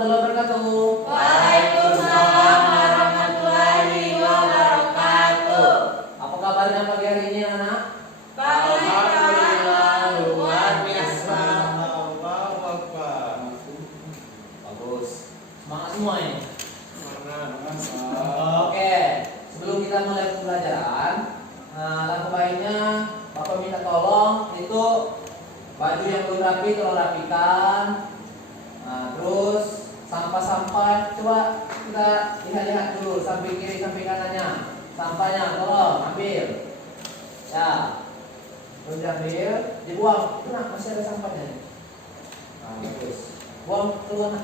warahmatullahi wabarakatuh. Waalaikumsalam warahmatullahi wabarakatuh. Apa kabarnya pagi hari ini anak? Alhamdulillah luar biasa. Allahu Akbar. Bagus. Semangat semua ini. Semangat. Oke, sebelum kita mulai pembelajaran, langkah baiknya Bapak minta tolong itu baju yang belum rapi tolong rapikan. Terus sampah-sampah coba kita lihat-lihat dulu samping kiri samping kanannya. Sampahnya tolong ambil. Ya. Terus diambil, dibuang. Nah, masih ada sampahnya. Bagus. Buang keluar.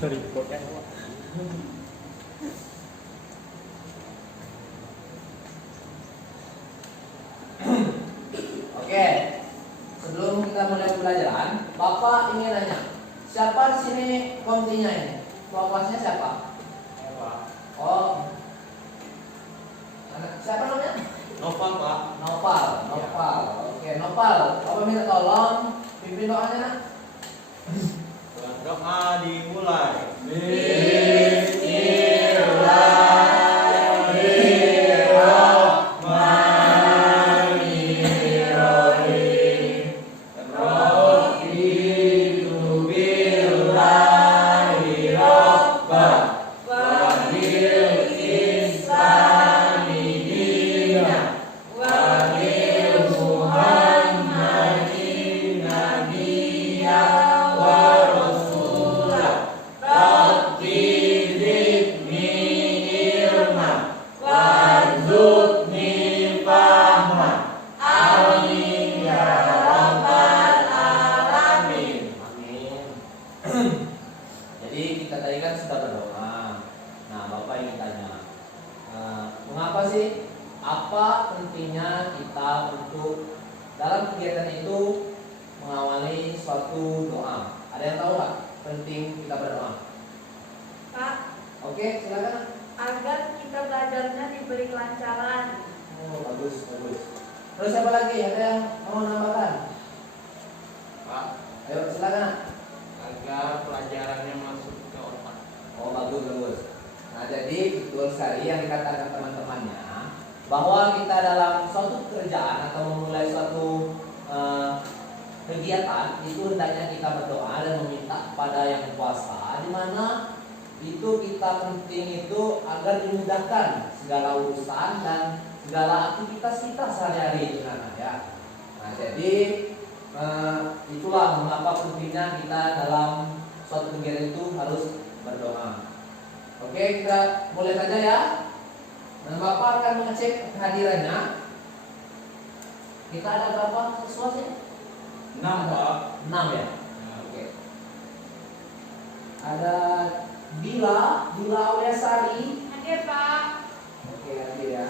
Dari potnya. Oke. Sebelum kita mulai pembelajaran, Bapak ingin nanya, siapa di sini kontinya ini? Kelasnya siapa? Oh, siapa namanya? Novel, Pak. Nopal. Oke, Nopal. Bapak minta tolong pimpin doanya nak. Doa dimulai. Jadi kita tadi kan sudah berdoa. Nah, Bapak ingin tanya, mengapa sih? Apa pentingnya kita untuk dalam kegiatan itu mengawali suatu doa? Ada yang tahu nggak penting kita berdoa? Pak, Oke, silakan. agar kita belajarnya diberi kelancaran. Oh, bagus. Terus siapa lagi? Ada yang mau nambahkan? Pak, Ayo, silakan. agar pelajarannya masuk ke otak. Oh, bagus. Nah, jadi betul sekali yang dikatakan teman-temannya bahwa kita dalam suatu pekerjaan atau memulai suatu kegiatan itu hendaknya kita berdoa dan meminta kepada yang kuasa, di mana itu kita penting itu agar dimudahkan segala urusan dan segala aktivitas kita sehari-hari itu ya. Nah, jadi itulah mengapa pentingnya kita dalam suatu kegiatan itu harus berdoa. Oke, kita mulai saja ya. Dan Bapak akan mengecek kehadirannya. Kita ada berapa siswa sih? 6, Pak. 6 ya. Oke. Ada Bila Auliasari. Hadir, Pak. Oke, hadir ya.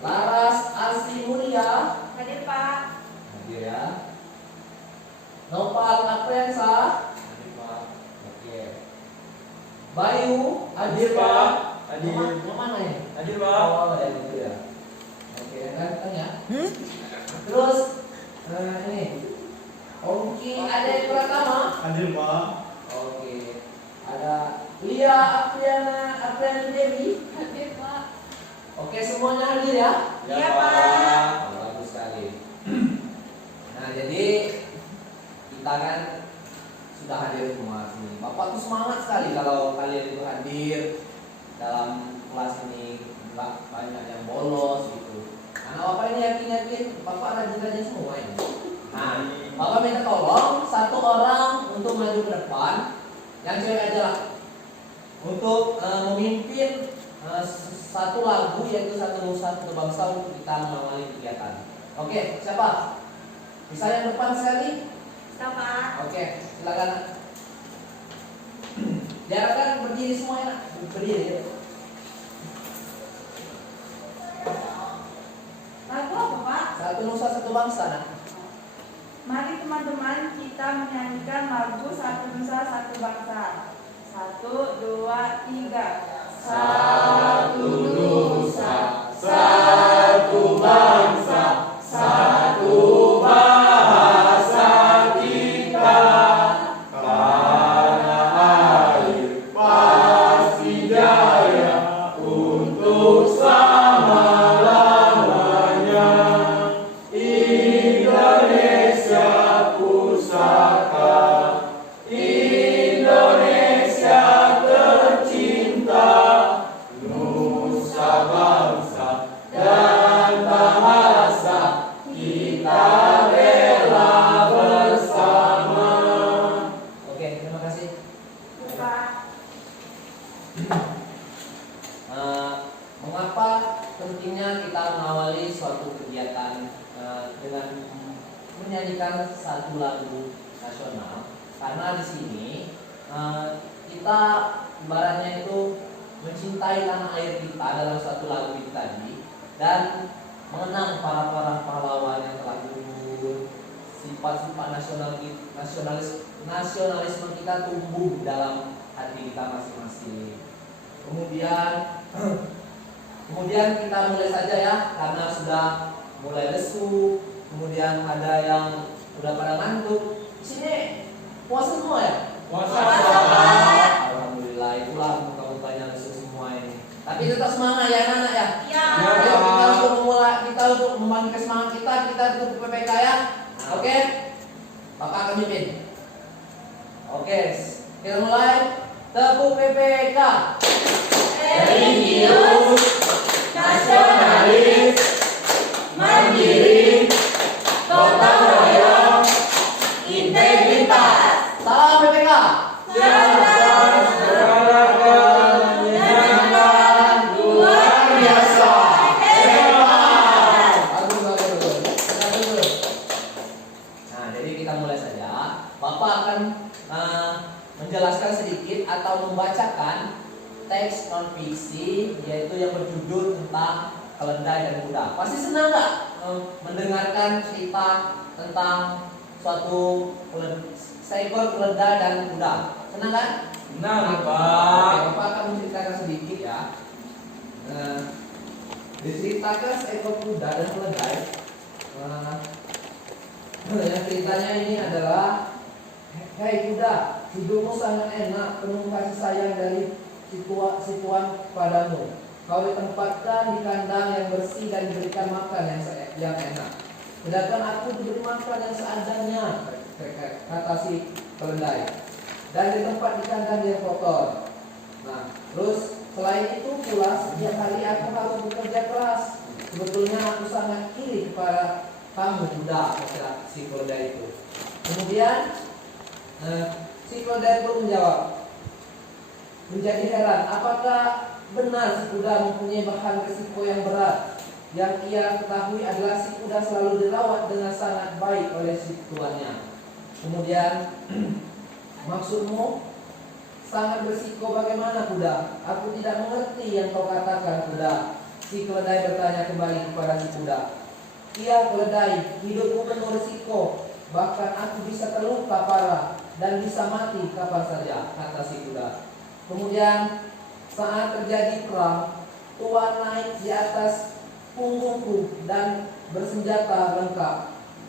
Laras Asri Mulia. Hadir, Pak. Hadir ya. Nopal Apriansa. Hadir, Pak. Oke. Bayu hadir Pak. Hadir. Yang mana ya? Hadir, Pak. Oh, ya gitu ya. Oke, ganteng ya. Terus ini Ongki Ade Pratama. Hadir, Pak. Oke. Ada Lia Apriana Dewi. Hadir, Pak. Oke, semuanya hadir ya. Iya, Pak. Oh, bagus sekali. Nah, jadi kita kan sudah hadir semua sini. Bapak tuh semangat sekali kalau kalian itu hadir dalam kelas ini. Banyak yang bolos gitu. Karena Bapak ini yakin Bapak rajin-rajin semua ini. Nah, Bapak minta tolong satu orang untuk maju ke depan, yang cewek aja lah, untuk memimpin satu lagu yaitu Satu Nusa Satu Bangsa untuk kita mengawali kegiatan. Oke, siapa? Bisa yang depan sekali? Bisa, Pak. Oke, silakan. Diharapkan berdiri semua ya, berdiri. Lagu apa, Pak? Satu Nusa Satu Bangsa. Nah. Mari teman-teman kita menyanyikan lagu Satu Nusa Satu Bangsa. 1, 2, 3. Satu nusa, satu bangsa, satu bahasa kita. satu lagu nasional karena di sini kita ibaratnya itu mencintai tanah air kita dalam satu lagu itu tadi dan mengenang para pahlawan yang telah gugur. Sifat-sifat nasionalisme kita tumbuh dalam hati kita masing-masing. Kemudian kita mulai saja ya, karena sudah mulai lesu. Kemudian ada yang udah pada ngantuk. Di sini puasa semua ya? Puasa. Alhamdulillah, itulah muka-mukanya lesu semua ini. Tapi tetap semangat ya anak-anak ya. Ya. Ayo kita untuk membangkitkan semangat kita untuk PPK ya. Oke? Bapak akan pimpin. Oke, kita mulai. Tepuk PPK. Religius, nasionalis, mandiri, gotong royong, integritas. Salam PPK. Luar biasa. Hebat. Bagus. Nah, jadi kita mulai saja. Bapak akan menjelaskan sedikit atau membacakan teks non fiksi, yaitu yang berjudul tentang keledai dan kuda. Pasti senang nggak mendengarkan cerita tentang suatu seekor keledai dan kuda? Senang kan? Senang, Pak. Oke, Bapak akan menceritakan sedikit ya. Diceritakan seekor kuda dan keledai. Yang ceritanya ini adalah, hei kuda, hidupmu sangat enak, penuh kasih sayang dari si tuan padamu. Kau ditempatkan di kandang yang bersih dan diberikan makan yang enak. Sedangkan aku diberi makan yang seadanya, kata si keledai. Dan di tempat di kandang yang kotor. Nah, terus selain itu pula setiap hari aku harus bekerja keras. Sebetulnya aku sangat iri kepada kamu kuda, kata si keledai itu. Kemudian si keledai pun menjawab, menjadi heran, apakah benar si kuda mempunyai bahan risiko yang berat? Yang ia ketahui adalah si kuda selalu dirawat dengan sangat baik oleh si tuannya. Kemudian, maksudmu sangat berisiko bagaimana kuda? Aku tidak mengerti yang kau katakan kuda. Si keledai bertanya kembali kepada si kuda. Iya keledai, hidupku penuh risiko. Bahkan aku bisa terluka parah dan bisa mati kapan saja, kata si kuda. Kemudian saat terjadi perang, tuan naik di atas punggungku dan bersenjata lengkap.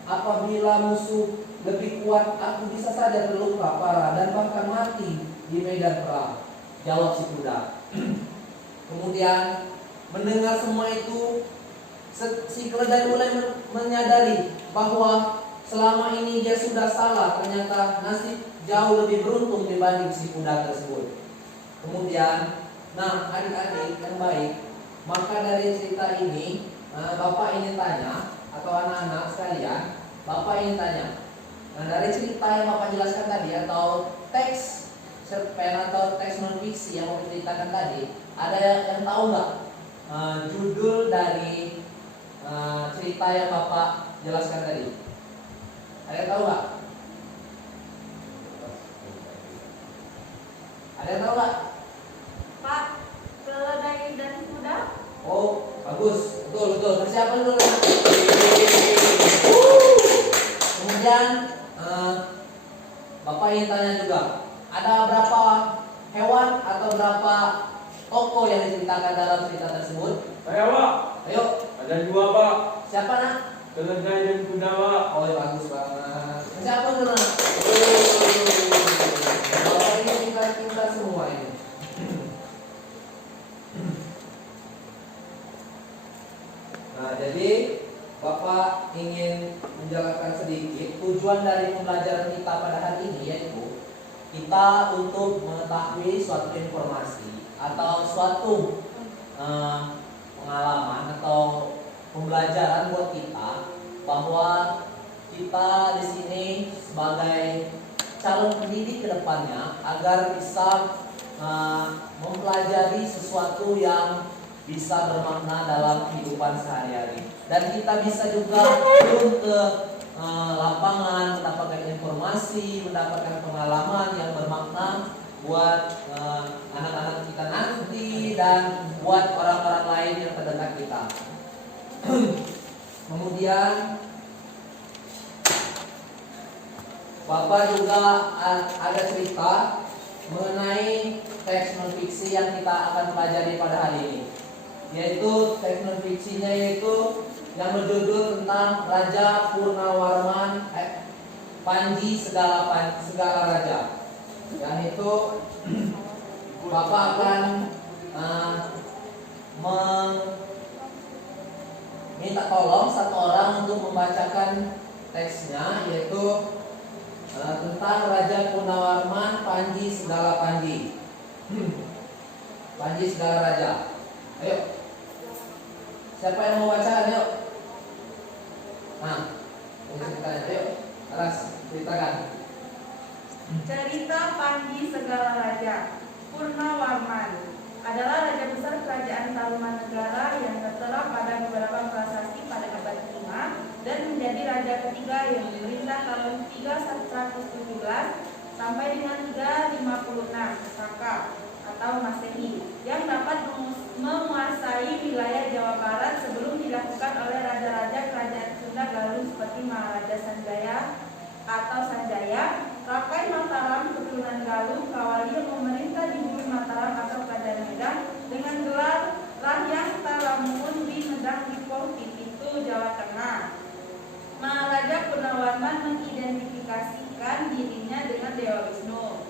Apabila musuh lebih kuat, aku bisa saja terluka parah dan bahkan mati di medan perang, jawab si kuda. Kemudian mendengar semua itu, si keledai mulai menyadari bahwa selama ini dia sudah salah. Ternyata nasib jauh lebih beruntung dibanding si kuda tersebut. Kemudian, nah adik-adik yang baik, maka dari cerita ini Bapak ingin tanya, atau anak-anak sekalian, Bapak ingin tanya, nah dari cerita yang Bapak jelaskan tadi, atau teks cerpen atau teks non fiksi yang Bapak ceritakan tadi, ada yang tahu nggak judul dari cerita yang Bapak jelaskan tadi? Ada yang tahu nggak? Ada yang tahu nggak? Pak, keledai dan kuda. Oh, bagus, betul. Persiapan dulu. Kemudian Bapak ingin tanya juga, ada berapa hewan atau berapa tokoh yang diceritakan dalam cerita tersebut? Saya, Pak. Ayo, Ada 2, Pak. siapa nak? Keledai dan kuda, Pak. Oh, ya, bagus banget. Siapa dulu nak? Bapak ini pintar semua ini. Nah, jadi Bapak ingin menjelaskan sedikit tujuan dari pembelajaran kita pada hari ini, yaitu kita untuk mengetahui suatu informasi atau suatu pengalaman atau pembelajaran buat kita, bahwa kita di sini sebagai calon pendidik ke depannya agar bisa mempelajari sesuatu yang bisa bermakna dalam kehidupan sehari-hari, dan kita bisa juga turun ke lapangan, mendapatkan informasi, mendapatkan pengalaman yang bermakna buat anak-anak kita nanti dan buat orang-orang lain yang terdekat kita. Kemudian Bapak juga ada cerita mengenai teks non-fiksi yang kita akan pelajari pada hari ini, yaitu teks non-fiksinya yaitu yang berjudul tentang Raja Purnawarman Panji segala raja. Yang itu Bapak akan minta tolong satu orang untuk membacakan teksnya, yaitu tentang Raja Purnawarman Panji segala Panji. Panji segala raja. Ayo. Siapa yang mau baca? Ayo. Nah, ceritanya. Ayo. Aras, ceritakan. Cerita Panji segala raja. Purnawarman adalah raja besar kerajaan Tarumanegara yang tertera pada beberapa prasasti pada abad 5 dan menjadi raja ketiga yang memerintah tahun 3117 sampai dengan 356 Saka atau Masehi, yang dapat menguasai wilayah Jawa Barat sebelum dilakukan oleh raja-raja kerajaan Sunda Galuh seperti Maharaja Sanjaya atau Sanjaya, Rakai Mataram keturunan Galuh, Kawali yang memerintah di bumi Mataram atau Kerajaan Medan dengan gelar Rahyang Taramun di Medang Dipo Pitu, Jawa Tengah. Maharaja Purnawarman mengidentifikasikan dirinya dengan Dewa Wisnu.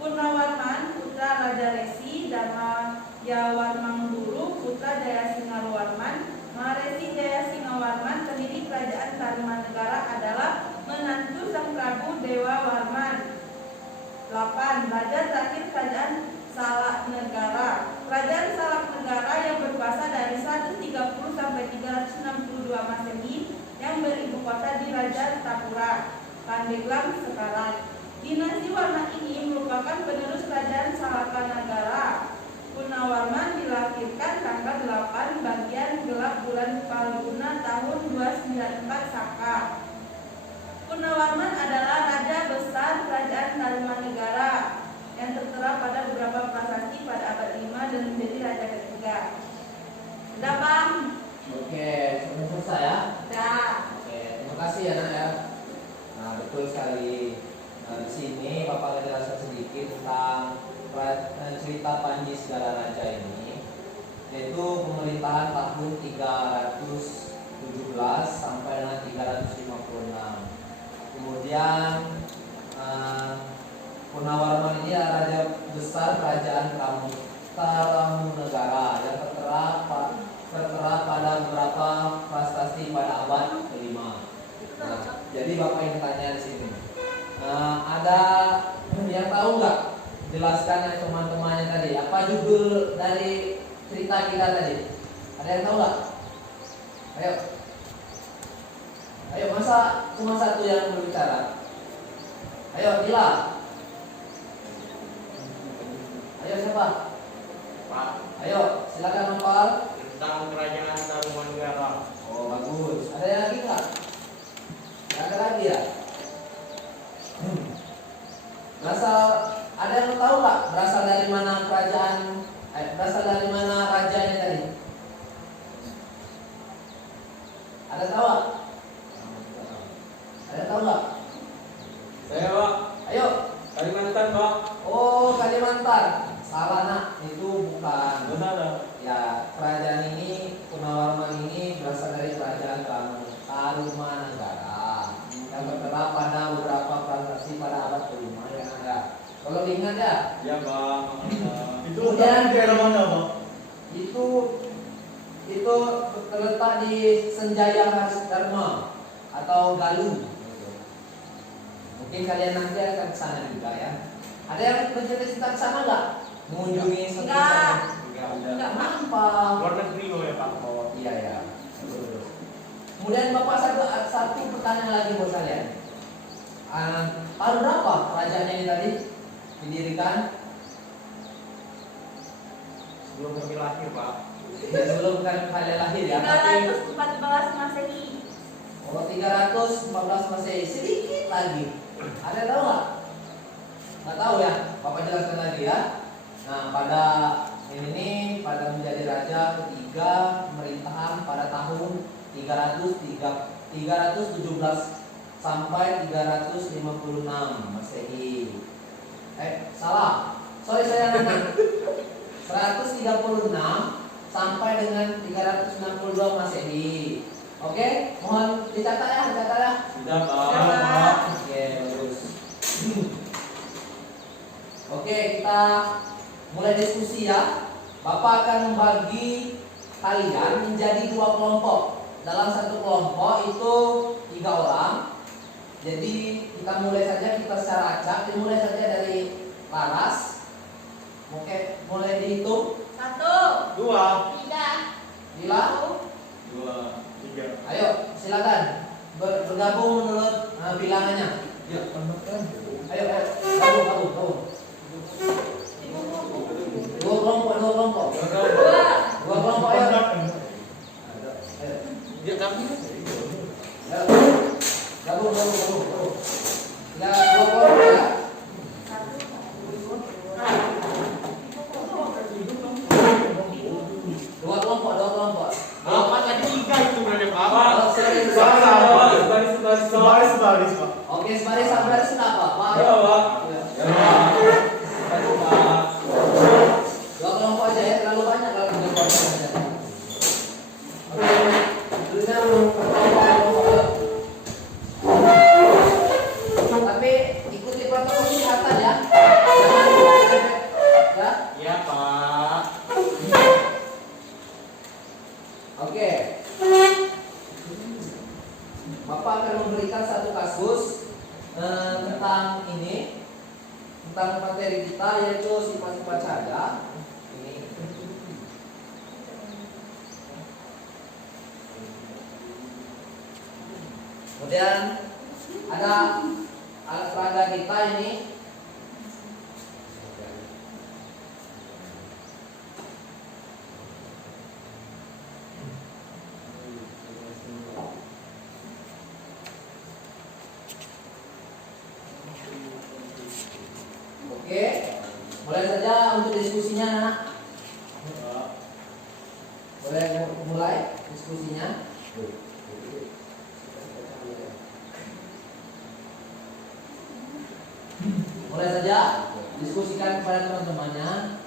Purnawarman putra Raja Resi, Dharma Yawarmangguru putra Jayasingawarman. Maharesi Jayasingawarman pendiri kerajaan Tarumanegara adalah menantu sang Prabu Dewa Warman. 8. Raja terakhir kerajaan Salak Negara. Kerajaan Salak Negara yang berkuasa dari 130 sampai 362 Masehi yang beribu kota di Raja Tapura, Pandeglang sekarang. Dinasti Warman ini merupakan penerus kerajaan Salaka Negara. Purnawarman dilahirkan tanggal 8 bagian gelap bulan Falguna tahun 294 Saka. Purnawarman adalah raja besar kerajaan Tarumanegara yang tertera pada beberapa prasasti pada abad 5 dan menjadi raja ketiga. Sudah, Bang? Oke, sudah selesai ya? Sudah. Oke, terima kasih ya Nak ya. Nah, betul sekali. Nah, di sini Bapak akan jelaskan sedikit tentang cerita Panji segala raja ini, yaitu pemerintahan tahun 317 sampai dengan 356. Kemudian Purnawarman ini adalah raja besar kerajaan Tarumanegara yang tertera pada beberapa prasasti pada abad kelima. Nah, jadi Bapak yang tanya di sini, ada yang tahu nggak? Jelaskan teman-temannya tadi. Apa judul dari cerita kita tadi? Ada yang tahu nggak? Ayo. Ayo, masa cuma satu yang berbicara? Ayo, Dila. Ayo, siapa? Pak, Ayo, silakan Nopal. tentang kerajaan Tarumanegara. Oh, bagus. Ada yang lagi nggak? Nggak ada lagi ya? Berasal, ada yang tahu nggak? Berasal dari mana kerajaan? Berasal dari mana raja ini tadi? Ada tahu nggak? Ada tahu nggak? Saya, Pak. Ayo. Kalimantan, Pak. Oh, Kalimantan. Salah Nak, itu bukan. Benar. Ya, kerajaan ini, Purnawarman ini berasal dari kerajaan Tarumanegara yang tertera pada beberapa prasasti pada abad kelima yang ada. Kalau diingat ya, Ya, Bang. Itu letaknya di daerah mana, Pak? itu terletak di Senjaya Dharma atau Galuh. Mungkin kalian nanti akan ke sana juga ya. Ada yang bercerita ke sana nggak? Mengunjungi satu Enggak. Enggak gampang. Luar negeri loh ya, Pak. Oh. Iya ya. Kemudian Bapak satu pertanyaan lagi buat kalian. Tahun berapa kerajaan ini tadi didirikan? Sebelum kami lahir, Pak. Ya, sebelum kalian lahir ya. Tapi 314 Masehi. Oh, 314 Masehi, sedikit lagi. Ada yang tahu nggak? Nggak tahu ya, Bapak jelaskan lagi ya. Nah, pada ini pada menjadi raja ketiga pemerintahan pada tahun 317 sampai 356 Masehi. Salah. Sorry saya nanya. 136 sampai dengan 362 Masehi. Oke, mohon dicatat ya, dicatat ya. Tidak, Pak. Oke, bagus. Oke, kita mulai diskusi ya. Bapak akan membagi kalian menjadi dua kelompok. Dalam satu kelompok itu 3 orang. Jadi kita mulai saja, kita secara acak. Dimulai saja dari Laras. Oke, mulai dihitung. 1, 2, 3, Lila, 2, 3. ayo silakan bergabung menurut bilangannya. Ya, tambahkan. Ayo, gabung. Dua kelompok. Dua kelompok ayo. Ayo. Dia kami Ayo. Gabung. Ya, dua kelompok ya. Dua kelompok. Bapak tadi 3 itu berarti Pak. Oh, sorry. Sebaris, Pak. Oke, sebaris sudah apa? Pak. Ya, Pak. Dua kelompok aja ya, terlalu banyak kalau tiga kelompok aja. Oke, tulisnya kelompok. Tapi ikuti protokol kesehatan ya. Jangan efek, ya. Ya Pak. Oke. Bapak akan memberikan satu kasus tentang ini, tentang materi kita yaitu sifat-sifat cahaya. Ini. Kemudian ada alat peraga kita ini. Oke, mulai saja untuk diskusinya, anak. Boleh mulai diskusinya. Mulai saja diskusikan kepada teman-temannya.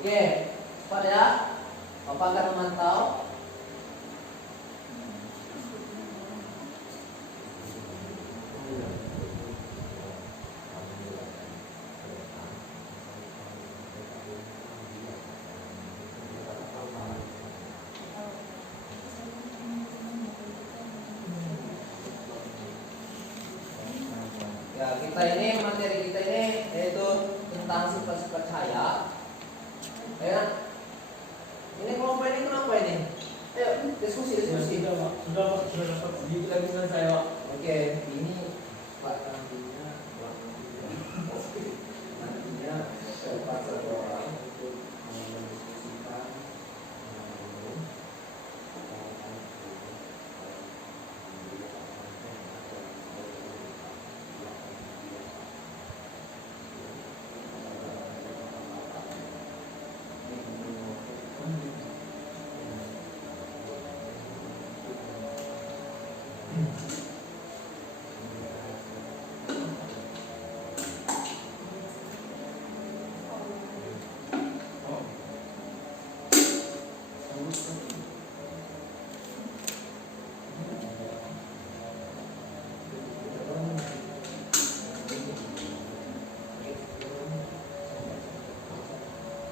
Oke, cepat ya. Bapak akan memantau. Ya, materi kita ini yaitu tentang sifat-sifat cahaya. Ya. Ini kelompok ini kenapa ini? Ayo diskusi. Sudah dapat. Lagi dengan saya, Pak. Oke, ini Pak nantinya dapat satu orang untuk mendiskusikan.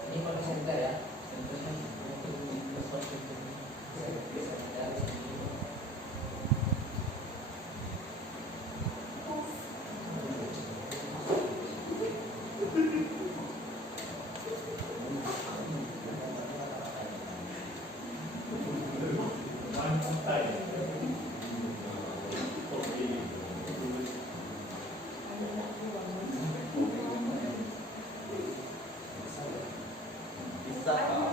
Ini pakai senter ya. Bisa Pak.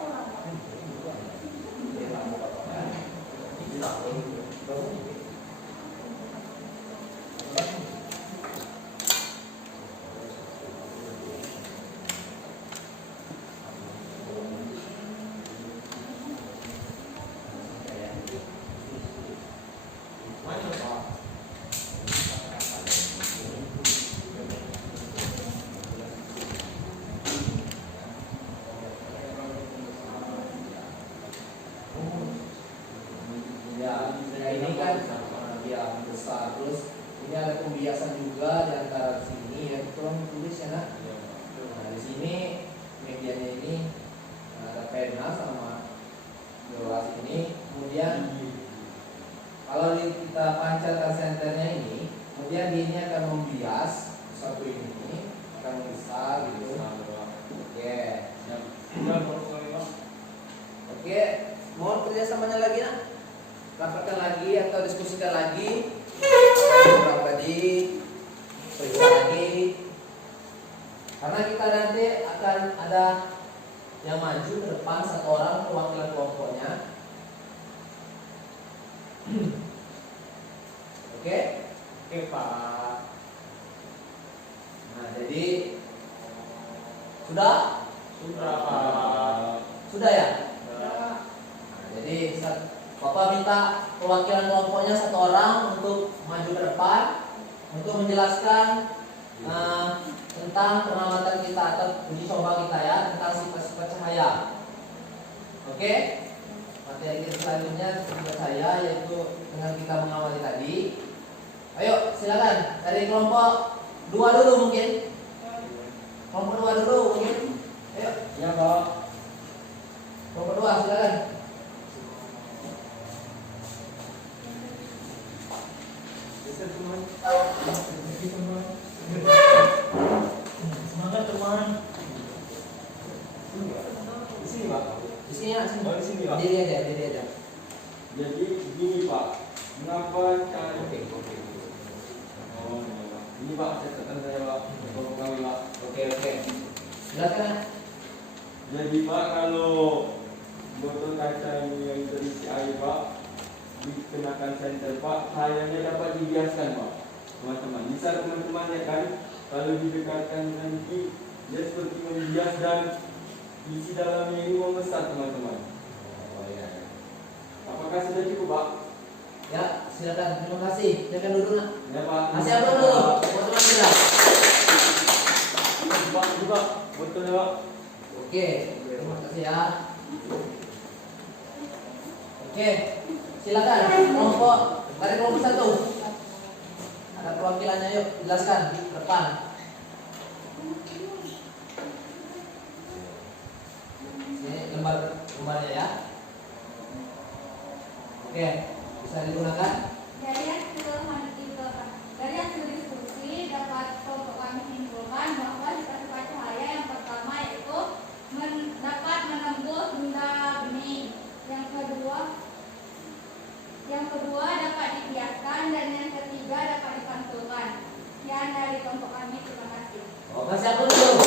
Mana Pak? Ya ini kan dia besar, terus ini ada pembiasan juga di antara sini, ya tolong tulis ya nak. Nah di sini medianya ini ada pena sama gelas ini, kemudian kalau kita pancarkan senternya ini, kemudian ini akan membias satu ini akan membesar gitu. Oke. Oke, mohon kerjasamanya lagi nak. Rapatkan lagi atau diskusikan lagi. Berapa tadi? Periksa lagi. Karena kita nanti akan ada yang maju ke depan satu orang perwakilan kelompoknya. Oke? Oke Pak. Nah, jadi sudah? Sudah Pak. Sudah ya? Sudah. Nah, jadi Bapak minta perwakilan kelompoknya satu orang untuk maju ke depan untuk menjelaskan tentang pengamatan kita atau uji coba kita ya tentang sifat-sifat cahaya. Oke? Materi kita selanjutnya sifat cahaya yaitu dengan kita mengawali tadi. Ayo silakan dari kelompok 2 dulu mungkin. Kelompok 2 dulu mungkin. Ayo. Ya Pak. Kelompok 2 silakan. Semangat teman. Di sini Pak. Di sini ya, sini. Oh, di sini, Pak. Diri aja. Jadi gini Pak, mengapa cara ini Pak catatan saya Pak, kami Pak. Oke. Silakan. Jadi Pak kalau botol kaca ini yang terisi air Pak dikenakan senter Pak, cahayanya dapat dibiaskan Pak, teman-teman. Bisa teman-teman lihat kan, kalau didekatkan nanti dia seperti membias dan isi dalamnya ini membesar teman-teman. Oh ya. Apakah sudah cukup Pak? Ya, silakan. Terima kasih. Silakan duduk nak. Ya Pak. Kasih apa dulu? Buat teman kita. Pak, juga botolnya Pak. Oke, terima kasih ya. Oke, silakan kelompok dari kelompok 1. Ada perwakilannya, yuk jelaskan di depan. Ini lembarnya ya. Oke, bisa digunakan. Dari hasil diskusi dapat kelompok kami simpulkan bahwa sifat-sifat cahaya yang pertama yaitu dapat menembus benda bening. Yang kedua dapat dibiaskan dan yang ketiga dapat dipantulkan. Sekian dari kelompok kami, terima kasih. Oh, kasih aku dulu.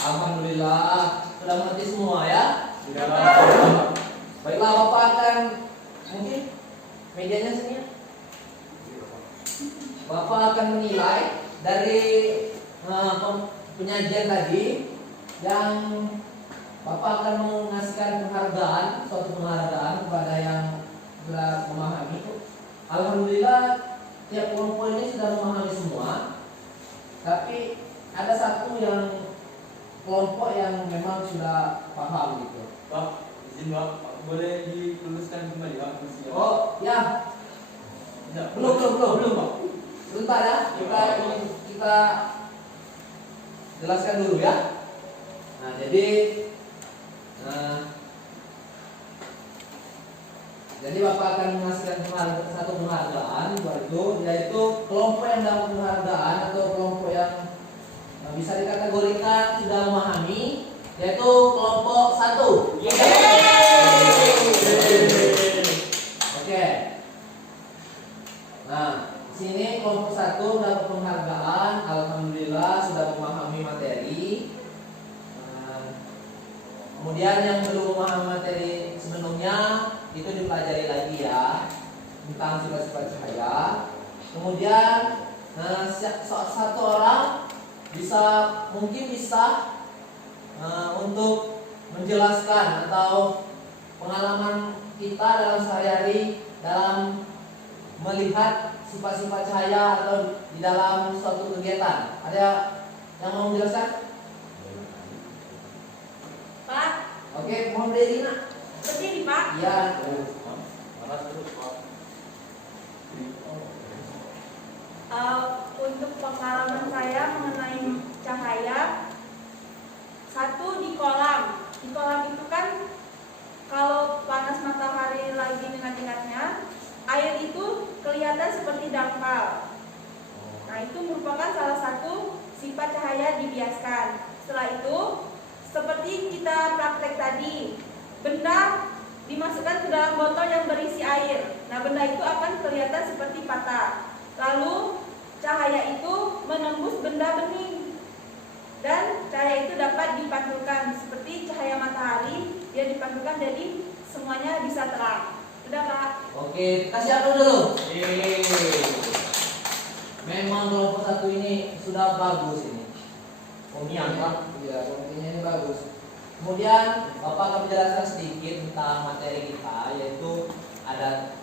Alhamdulillah sudah mengerti semua ya. Sudah. Baiklah, Bapak akan mungkin medianya sini. Bapak akan menilai dari penyajian tadi yang Bapak akan mengasihkan penghargaan, suatu penghargaan kepada yang sudah memahami. Alhamdulillah tiap kelompok ini sudah memahami semua. Tapi ada satu yang kelompok yang memang sudah paham gitu. Pak, izin Pak, boleh diluluskan kembali Pak? Oh ya, belum Pak. Sebentar ya, kita jelaskan dulu ya. Nah jadi Bapak akan mengasihkan satu penghargaan yaitu kelompok yang dapat penghargaan atau kelompok yang bisa dikategorikan sudah memahami, yaitu kelompok 1. belum memahami materi sebelumnya, itu dipelajari lagi ya tentang sifat-sifat cahaya. Kemudian satu orang mungkin bisa untuk menjelaskan atau pengalaman kita dalam sehari-hari dalam melihat sifat-sifat cahaya atau di dalam suatu kegiatan. Ada yang mau menjelaskan? Pak, Oke, mohon berdiri. berdiri Pak. Iya. Untuk pengalaman saya mengenai cahaya, satu di kolam. Di kolam itu kan kalau panas matahari lagi hangat-hangatnya, air itu kelihatan seperti dangkal. Nah, itu merupakan salah satu sifat cahaya dibiaskan. Setelah itu, seperti kita praktek tadi, benda dimasukkan ke dalam botol yang berisi air. Nah, benda itu akan kelihatan seperti patah. Lalu cahaya itu menembus benda bening, dan cahaya itu dapat dipantulkan seperti cahaya matahari yang dipantulkan, jadi semuanya bisa terang. Sudah Kak? Oke, kasih aplaus dulu. Memang kelompok satu ini sudah bagus ini. Iya, Pak. Iya, komitinya ini bagus. Kemudian Bapak akan menjelaskan sedikit tentang materi kita, yaitu ada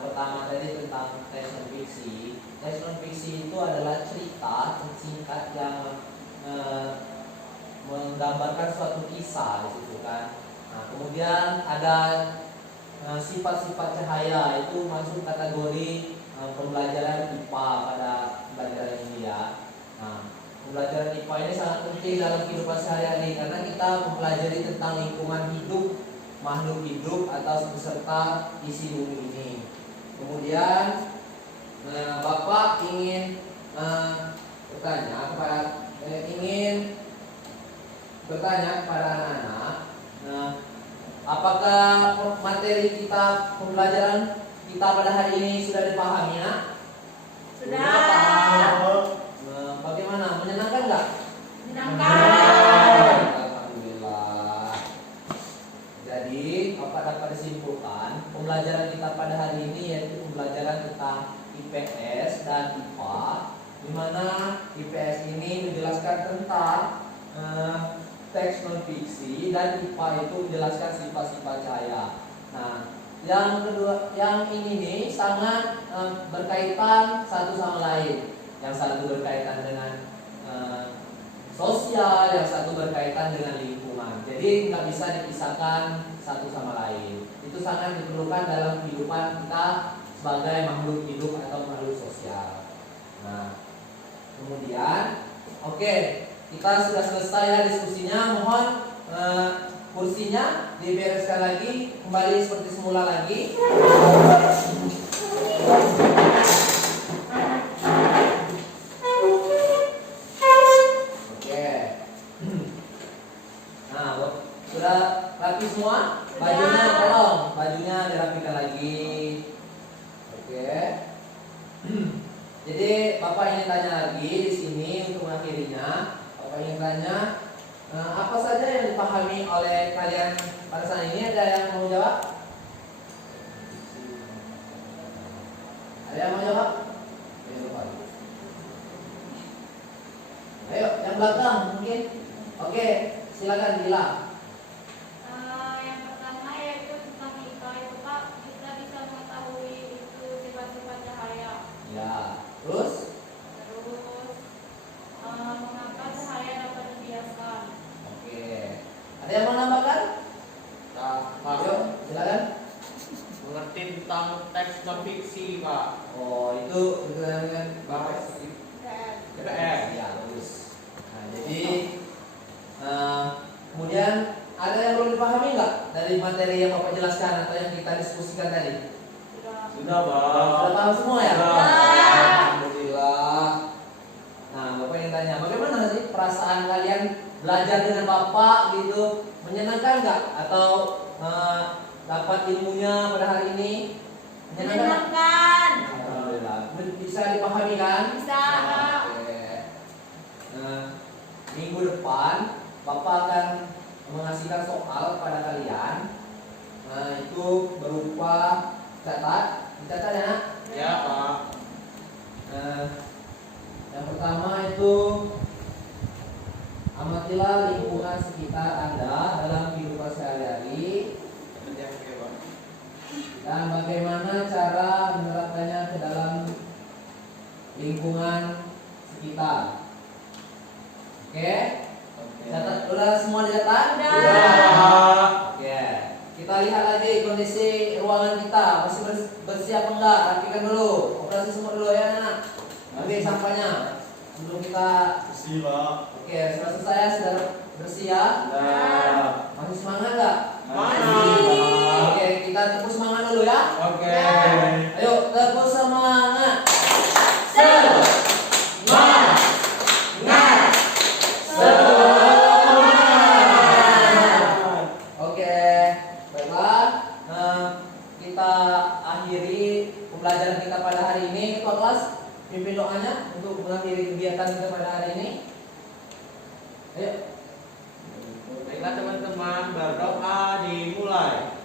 pertama tadi tentang teks non fiksi. Teks non fiksi itu adalah cerita singkat yang menggambarkan suatu kisah di situ kan. Nah, kemudian ada sifat-sifat cahaya itu masuk kategori pembelajaran IPA pada pembelajaran ini ya. Nah, pembelajaran IPA ini sangat penting dalam kehidupan sehari-hari karena kita mempelajari tentang lingkungan hidup, makhluk hidup atau beserta isi bumi ini. Kemudian Bapak ingin bertanya kepada anak-anak, apakah materi kita pembelajaran kita pada hari ini sudah dipahami nak? Sudah. Bagaimana? Menyenangkan nggak? Menyenangkan. Alhamdulillah. Jadi Bapak dapat disimpulkan pembelajaran kita pada hari ini yaitu pembelajaran tentang IPS dan IPA, di mana IPS ini menjelaskan tentang teks non fiksi dan IPA itu menjelaskan sifat-sifat cahaya. Nah, yang kedua, yang ini nih sangat berkaitan satu sama lain. Yang satu berkaitan dengan sosial, yang satu berkaitan dengan lingkungan. Jadi nggak bisa dipisahkan satu sama lain. Itu sangat diperlukan dalam kehidupan kita sebagai makhluk hidup atau makhluk sosial. Nah, kemudian, oke, kita sudah selesai ya diskusinya. Mohon kursinya dibereskan lagi, kembali seperti semula lagi. Oke. Nah, sudah rapi semua? Bajunya tolong, bajunya dirapikan lagi. Oke. Jadi Bapak ingin tanya lagi di sini untuk mengakhirinya. Bapak ingin tanya apa saja yang dipahami oleh kalian pada saat ini? Ada yang mau jawab? Ada yang mau jawab? Ayo, yang belakang mungkin. Oke, silakan Dila. Yang pertama yaitu tentang IPA itu Pak, kita bisa mengetahui itu sifat-sifat cahaya. Ya, terus? Mengapa cahaya dapat dibiaskan? Oke. Ada yang mau nambahkan? Ayo, silakan. Mengerti tentang teks non fiksi, Pak. Oh, itu berkenaan dengan Bapak IPS. Ya, bagus. Nah, jadi kemudian ada yang perlu dipahami nggak dari materi yang Bapak jelaskan atau yang kita diskusikan tadi? Sudah, Pak. Sudah paham semua ya? Sudah. Alhamdulillah. Nah, Bapak ingin tanya, bagaimana sih perasaan kalian belajar dengan Bapak gitu? Menyenangkan nggak? Atau dapat ilmunya pada hari ini? Menyenangkan. Alhamdulillah. Bisa dipahami kan? Bisa. Oke. Nah, minggu depan Bapak akan mengasihkan soal kepada kalian. Nah, itu berupa dicatat ya nak? Ya Pak. Nah, yang pertama itu amatilah lingkungan sekitar Anda dalam kehidupan sehari-hari dan bagaimana cara menerapkannya ke dalam lingkungan sekitar. Oke? Catat, udah semua dicatat? Oke. Kita lihat lagi kondisi ruangan kita masih bersih apa enggak? Rapikan dulu. Operasi semua dulu ya anak. Oke, sampahnya sebelum kita Bersih Pak. Oke, sudah selesai, sudah bersih ya. Masih semangat nggak? Oke, kita tepuk semangat dulu ya. Oke. Ayo, tepuk semangat. Oke, baiklah. Kita akhiri pembelajaran kita pada hari ini. Ketua kelas, pimpin doanya untuk mengakhiri kegiatan kita pada hari ini. Ayo. Baiklah teman-teman, berdoa dimulai.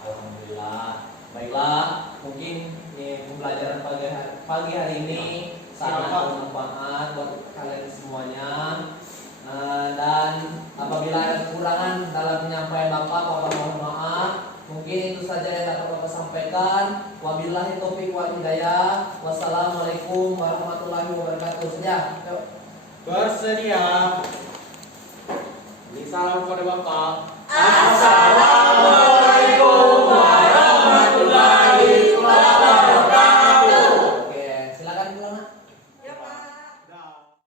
Alhamdulillah. Baiklah, mungkin pembelajaran pagi hari ini sangat bermanfaat buat kalian semuanya. Dan apabila ada kekurangan dalam penyampaian Bapak mohon maaf. Mungkin itu saja yang dapat Bapak sampaikan. Wabillahi taufiq wal hidayah. Wassalamualaikum warahmatullahi wabarakatuh. Bersedia. Beri salam kepada Bapak.